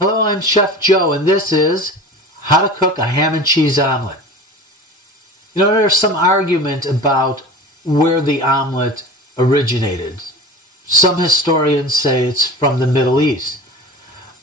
Hello, I'm Chef Joe, and this is how to cook a ham and cheese omelet. You know, there's some argument about where the omelet originated. Some historians say it's from the Middle East,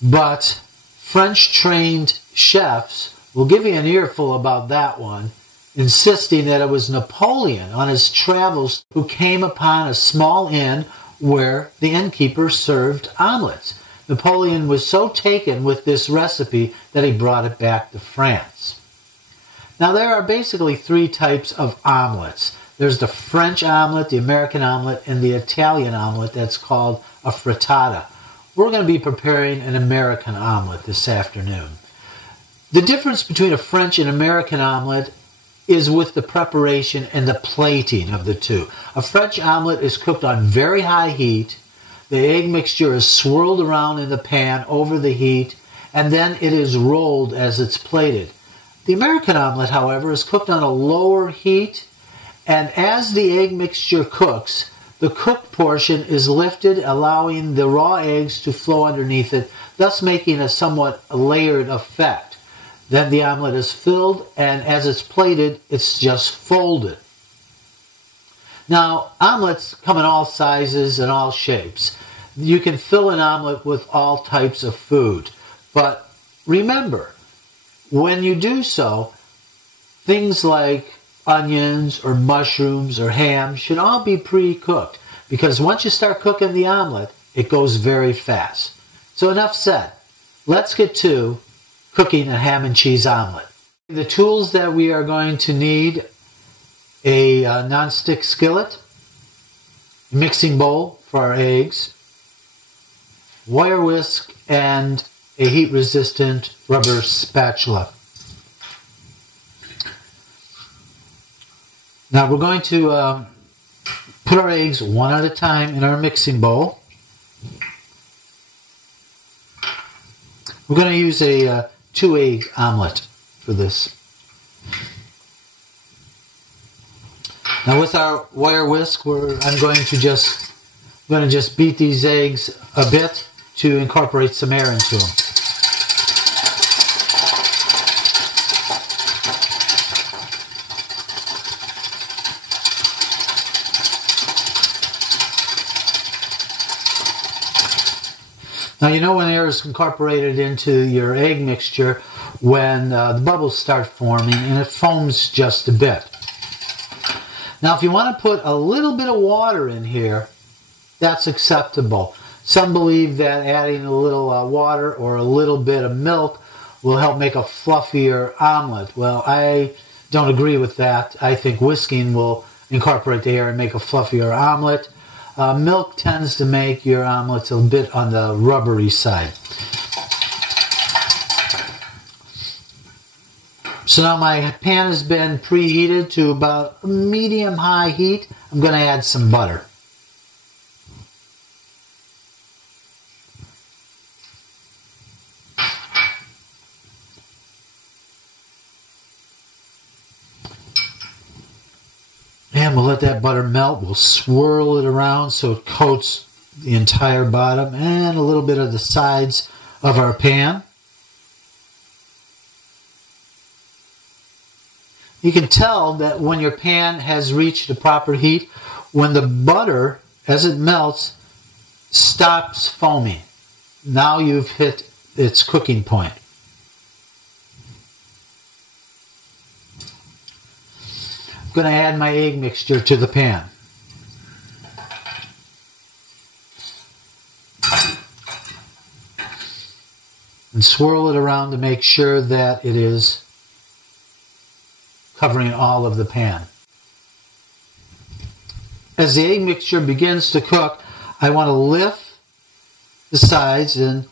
but French-trained chefs will give you an earful about that one, insisting that it was Napoleon on his travels who came upon a small inn where the innkeeper served omelets. Napoleon was so taken with this recipe that he brought it back to France. Now there are basically three types of omelets. There's the French omelet, the American omelet, and the Italian omelet that's called a frittata. We're going to be preparing an American omelet this afternoon. The difference between a French and American omelet is with the preparation and the plating of the two. A French omelet is cooked on very high heat. The egg mixture is swirled around in the pan over the heat, and then it is rolled as it's plated. The American omelet, however, is cooked on a lower heat, and as the egg mixture cooks, the cooked portion is lifted, allowing the raw eggs to flow underneath it, thus making a somewhat layered effect. Then the omelet is filled, and as it's plated, it's just folded. Now, omelets come in all sizes and all shapes. You can fill an omelet with all types of food. But remember, when you do so, things like onions or mushrooms or ham should all be pre-cooked, because once you start cooking the omelet, it goes very fast. So enough said. Let's get to cooking a ham and cheese omelet. The tools that we are going to need: a non-stick skillet, a mixing bowl for our eggs, wire whisk, and a heat-resistant rubber spatula. Now we're going to put our eggs one at a time in our mixing bowl. We're going to use a 2-egg omelet for this. Now with our wire whisk, I'm going to just beat these eggs a bit to incorporate some air into them. Now you know when air is incorporated into your egg mixture when the bubbles start forming and it foams just a bit. Now if you want to put a little bit of water in here, that's acceptable. Some believe that adding a little water or a little bit of milk will help make a fluffier omelet. Well, I don't agree with that. I think whisking will incorporate the air and make a fluffier omelet. Milk tends to make your omelets a bit on the rubbery side. So now my pan has been preheated to about medium-high heat. I'm going to add some butter. And we'll let that butter melt. We'll swirl it around so it coats the entire bottom and a little bit of the sides of our pan. You can tell that when your pan has reached the proper heat, when the butter, as it melts, stops foaming. Now you've hit its cooking point. I'm going to add my egg mixture to the pan. And swirl it around to make sure that it is covering all of the pan. As the egg mixture begins to cook, I want to lift the sides and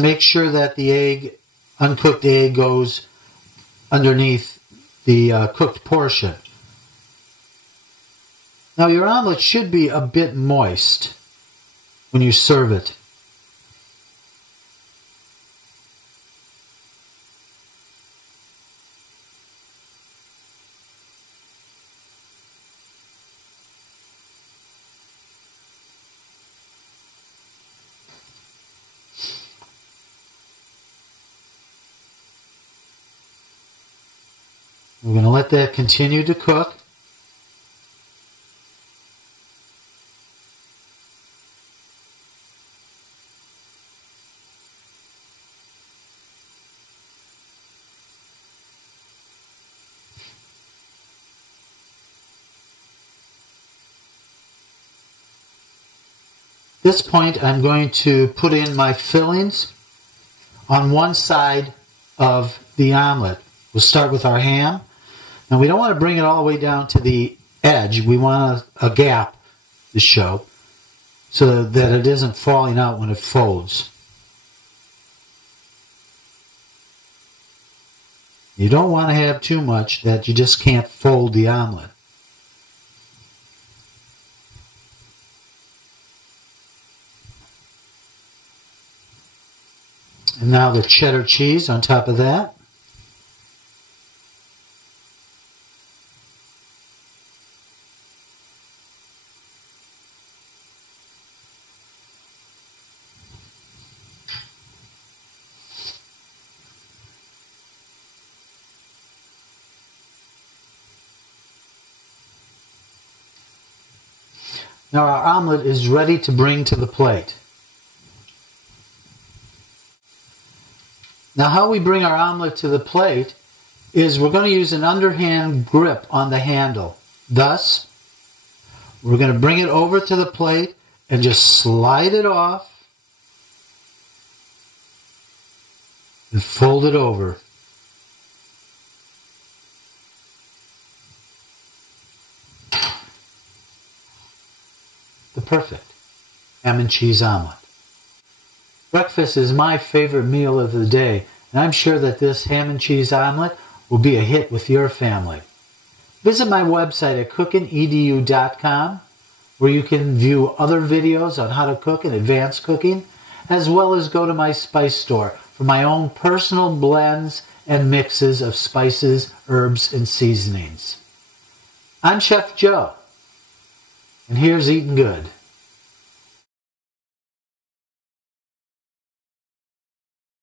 make sure that the uncooked egg goes underneath the cooked portion. Now your omelet should be a bit moist when you serve it. We're going to let that continue to cook. At this point, I'm going to put in my fillings on one side of the omelet. We'll start with our ham. Now, we don't want to bring it all the way down to the edge. We want a gap to show so that it isn't falling out when it folds. You don't want to have too much that you just can't fold the omelet. And now the cheddar cheese on top of that. Now our omelet is ready to bring to the plate. Now how we bring our omelet to the plate is we're going to use an underhand grip on the handle. Thus, we're going to bring it over to the plate and just slide it off and fold it over. The perfect ham and cheese omelet. Breakfast is my favorite meal of the day, and I'm sure that this ham and cheese omelet will be a hit with your family. Visit my website at cookingedu.com, where you can view other videos on how to cook and advanced cooking, as well as go to my spice store for my own personal blends and mixes of spices, herbs, and seasonings. I'm Chef Joe, and here's eating good.